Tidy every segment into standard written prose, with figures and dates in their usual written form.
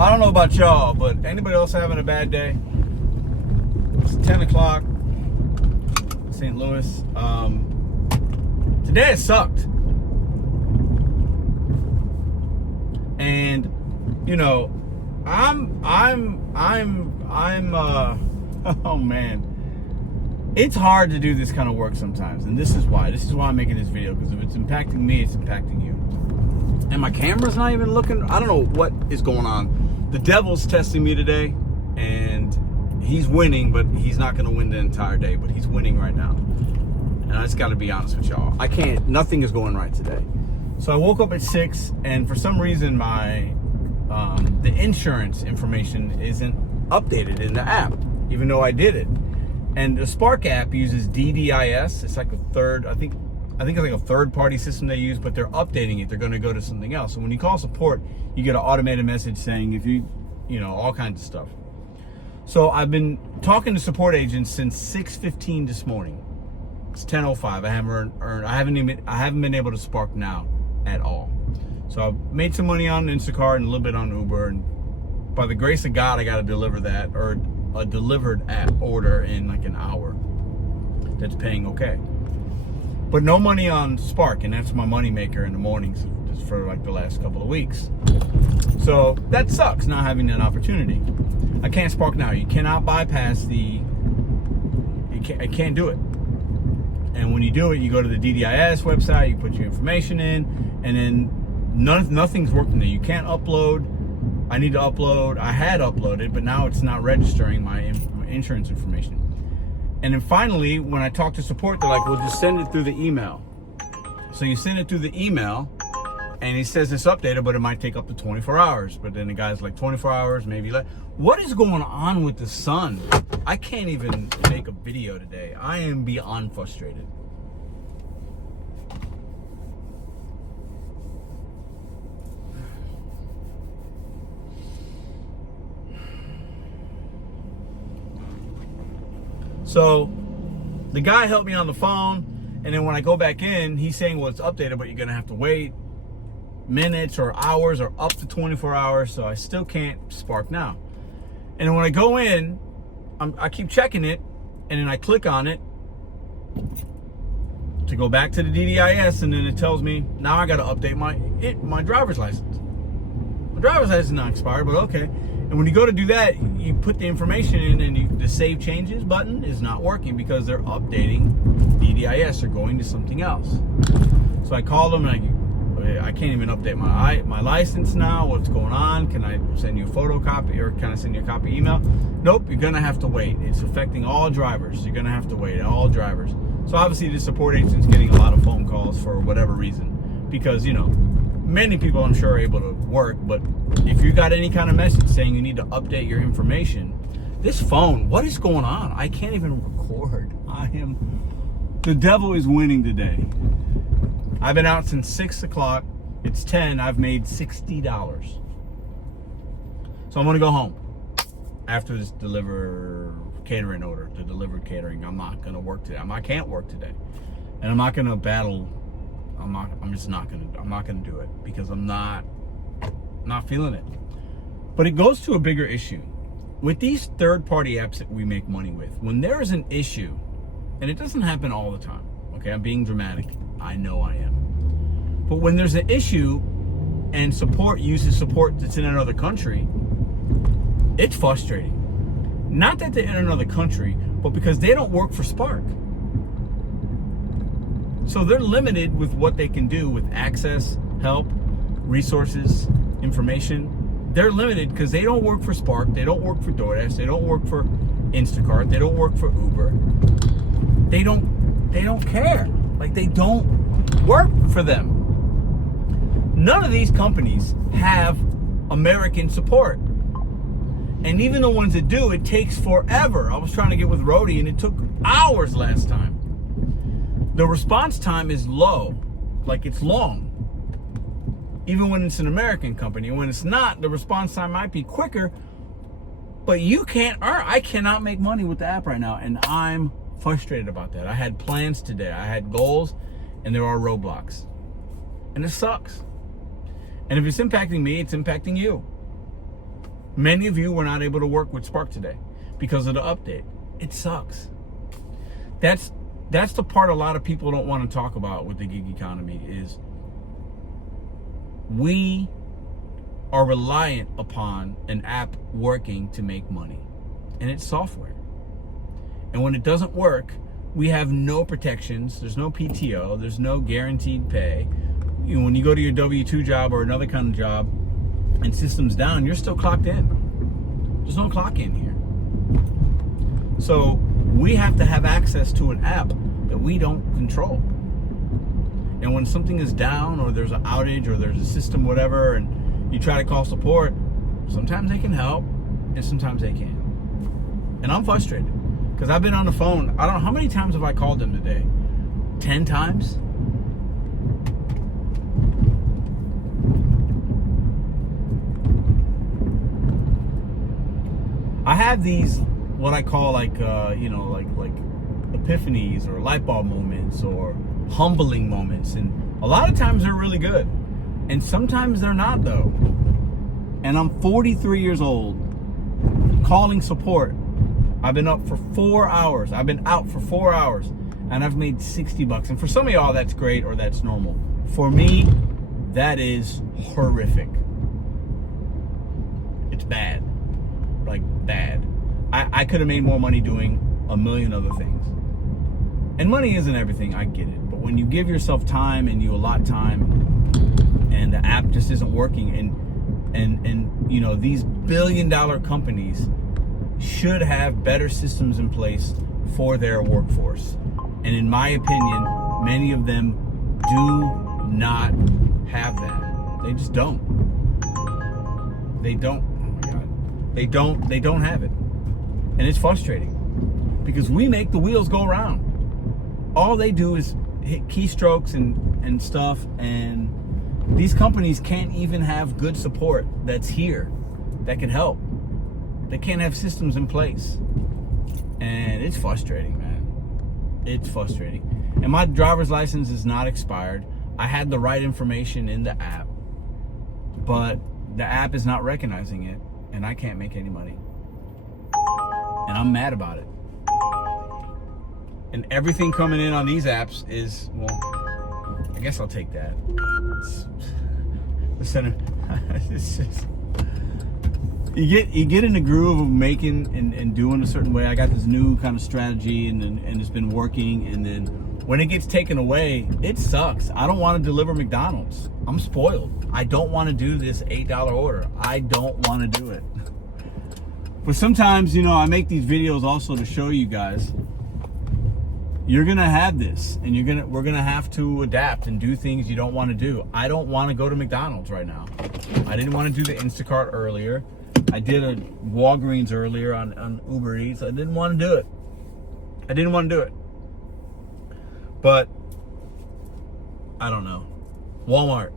I don't know about y'all, but anybody else having a bad day? It's 10 o'clock, St. Louis. Today it sucked. And, you know, oh man. It's hard to do this kind of work sometimes. And this is why I'm making this video, because if it's impacting me, it's impacting you. And my camera's not even looking. I don't know what is going on. The devil's testing me today, and he's winning, but he's not going to win the entire day, but he's winning right now. And I just got to be honest with y'all. Nothing is going right today. So I woke up at 6, and for some reason my the insurance information isn't updated in the app, even though I did it. And the Spark app uses DDIS. It's like a third, I think it's like a third-party system they use, but they're updating it. They're going to go to something else. So when you call support, you get an automated message saying if you know, all kinds of stuff. So I've been talking to support agents since 6:15 this morning. It's 10:05. I haven't been able to Spark now at all. So I've made some money on Instacart and a little bit on Uber, and by the grace of God, I got to deliver that, or a delivered app order in like an hour. That's paying okay. But no money on Spark, and that's my money maker in the mornings just for like the last couple of weeks. So that sucks, not having that opportunity. I can't Spark now. You cannot bypass I can't do it. And when you do it, you go to the DDIS website, you put your information in, and then nothing's working there. You can't upload. I need to upload. I had uploaded, but now it's not registering my insurance information. And then finally, when I talk to support, they're like, well, just send it through the email. So you send it through the email, and he says it's updated, but it might take up to 24 hours. But then the guy's like, 24 hours, maybe less. What is going on with the sun? I can't even make a video today. I am beyond frustrated. So the guy helped me on the phone, and then when I go back in, he's saying, well, it's updated, but you're going to have to wait minutes or hours or up to 24 hours, so I still can't Spark now. And then when I go in, I keep checking it, and then I click on it to go back to the DDIS, and then it tells me, now I got to update my driver's license. My driver's license is not expired, but okay. And when you go to do that, you put the information in, and the Save Changes button is not working because they're updating DDIS. They're going to something else. So I called them, and I can't even update my license now. What's going on? Can I send you a photocopy, or can I send you a copy email? Nope, you're going to have to wait. It's affecting all drivers. You're going to have to wait, all drivers. So obviously the support agent's getting a lot of phone calls for whatever reason, because, you know, many people I'm sure are able to work, but if you got any kind of message saying you need to update your information, this phone, what is going on? I can't even record. The devil is winning today. I've been out since 6 o'clock. It's 10. I've made $60. So I'm going to go home after this catering order, the delivered catering. I'm not going to work today. I can't work today. And I'm not going to battle. I'm not going to do it because I'm not feeling it. But it goes to a bigger issue. With these third-party apps that we make money with, when there is an issue, and it doesn't happen all the time, okay, I'm being dramatic. I know I am. But when there's an issue and support uses support that's in another country, it's frustrating. Not that they're in another country, but because they don't work for Spark. So they're limited with what they can do with access, help, resources, information. They're limited because they don't work for Spark, they don't work for DoorDash, they don't work for Instacart, they don't work for Uber. They don't care. Like, they don't work for them. None of these companies have American support. And even the ones that do, it takes forever. I was trying to get with Rody and it took hours last time. The response time is low, like it's long. Even when it's an American company. When it's not, the response time might be quicker, but you can't earn. I cannot make money with the app right now, and I'm frustrated about that. I had plans today. I had goals, and there are roadblocks. And it sucks. And if it's impacting me, it's impacting you. Many of you were not able to work with Spark today because of the update. It sucks. That's the part a lot of people don't want to talk about with the gig economy is we are reliant upon an app working to make money, and it's software. And when it doesn't work, we have no protections. There's no PTO. There's no guaranteed pay. You know, when you go to your W-2 job or another kind of job and system's down, you're still clocked in. There's no clock in here. So we have to have access to an app that we don't control. And when something is down or there's an outage or there's a system, whatever, and you try to call support, sometimes they can help and sometimes they can't. And I'm frustrated because I've been on the phone. I don't know, how many times have I called them today? 10 times? I have these, what I call like epiphanies or light bulb moments or humbling moments. And a lot of times they're really good. And sometimes they're not though. And I'm 43 years old, calling support. I've been up for 4 hours. I've been out for 4 hours and I've made $60. And for some of y'all, that's great or that's normal. For me, that is horrific. It's bad. Like bad. I could have made more money doing a million other things. And money isn't everything, I get it. But when you give yourself time and you allot time and the app just isn't working and you know, these billion-dollar companies should have better systems in place for their workforce. And in my opinion, many of them do not have that. They just don't. They don't. Oh my God. They don't have it. And it's frustrating because we make the wheels go around. All they do is hit keystrokes and stuff, and these companies can't even have good support that's here that can help. They can't have systems in place. And it's frustrating, man. It's frustrating. And my driver's license is not expired. I had the right information in the app, but the app is not recognizing it, and I can't make any money. And I'm mad about it. And everything coming in on these apps is, well, I guess I'll take that. It's just, you get in the groove of making and doing a certain way. I got this new kind of strategy and it's been working. And then when it gets taken away, it sucks. I don't want to deliver McDonald's. I'm spoiled. I don't want to do this $8 order. I don't want to do it. But sometimes, you know, I make these videos also to show you guys you're gonna have this, and we're gonna have to adapt and do things you don't want to do. I don't want to go to McDonald's right now. I didn't want to do the Instacart earlier. I did a Walgreens earlier on Uber Eats. I didn't want to do it. I didn't want to do it. But I don't know. Walmart.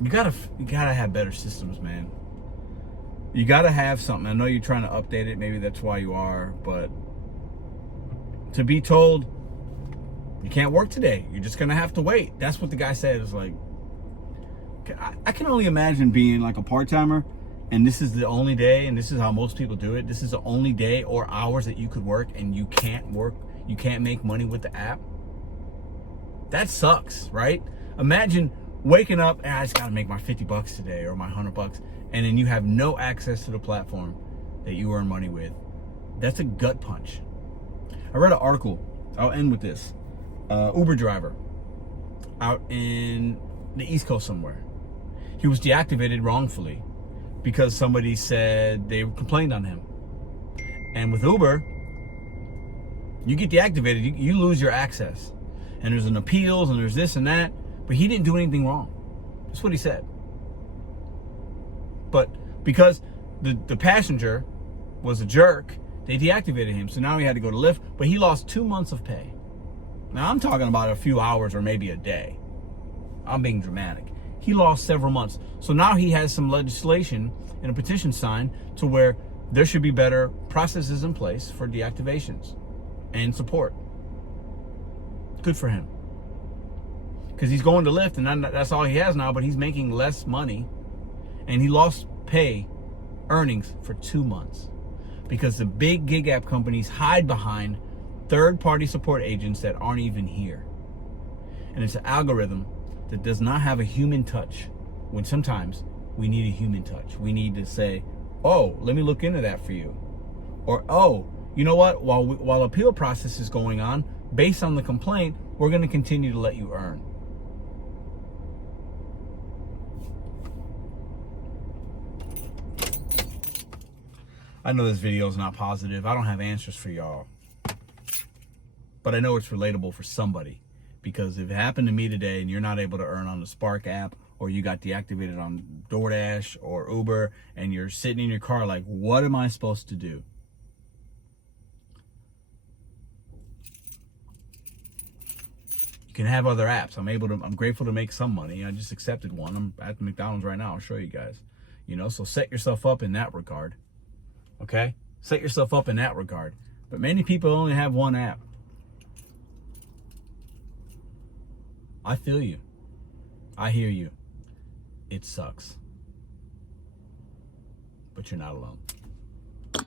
You gotta have better systems, man. You gotta have something. I know you're trying to update it. Maybe that's why you are, but to be told you can't work today, you're just gonna have to wait. That's what the guy said. It's like, I can only imagine being like a part-timer and this is the only day, and this is how most people do it. This is the only day or hours that you could work, and you can't work, you can't make money with the app. That sucks, right? Imagine waking up, I just gotta make my $50 today or my $100, and then you have no access to the platform that you earn money with. That's a gut punch. I read an article, I'll end with this. Uber driver out in the East Coast somewhere. He was deactivated wrongfully because somebody said they complained on him. And with Uber, you get deactivated, you lose your access. And there's an appeals and there's this and that, but he didn't do anything wrong. That's what he said. But because the passenger was a jerk, they deactivated him. So now he had to go to Lyft, but he lost 2 months of pay. Now I'm talking about a few hours or maybe a day. I'm being dramatic. He lost several months. So now he has some legislation and a petition signed to where there should be better processes in place for deactivations and support. Good for him. Because he's going to Lyft and that's all he has now, but he's making less money and he lost pay earnings for 2 months because the big gig app companies hide behind third-party support agents that aren't even here. And it's an algorithm that does not have a human touch, when sometimes we need a human touch. We need to say, oh, let me look into that for you. Or, oh, you know what? While appeal process is going on, based on the complaint, we're going to continue to let you earn. I know this video is not positive. I don't have answers for y'all. But I know it's relatable for somebody. Because if it happened to me today and you're not able to earn on the Spark app, or you got deactivated on DoorDash or Uber, and you're sitting in your car like, what am I supposed to do? You can have other apps. I'm grateful to make some money. I just accepted one. I'm at McDonald's right now. I'll show you guys. So set yourself up in that regard. Okay? Set yourself up in that regard. But many people only have one app. I feel you. I hear you. It sucks. But you're not alone.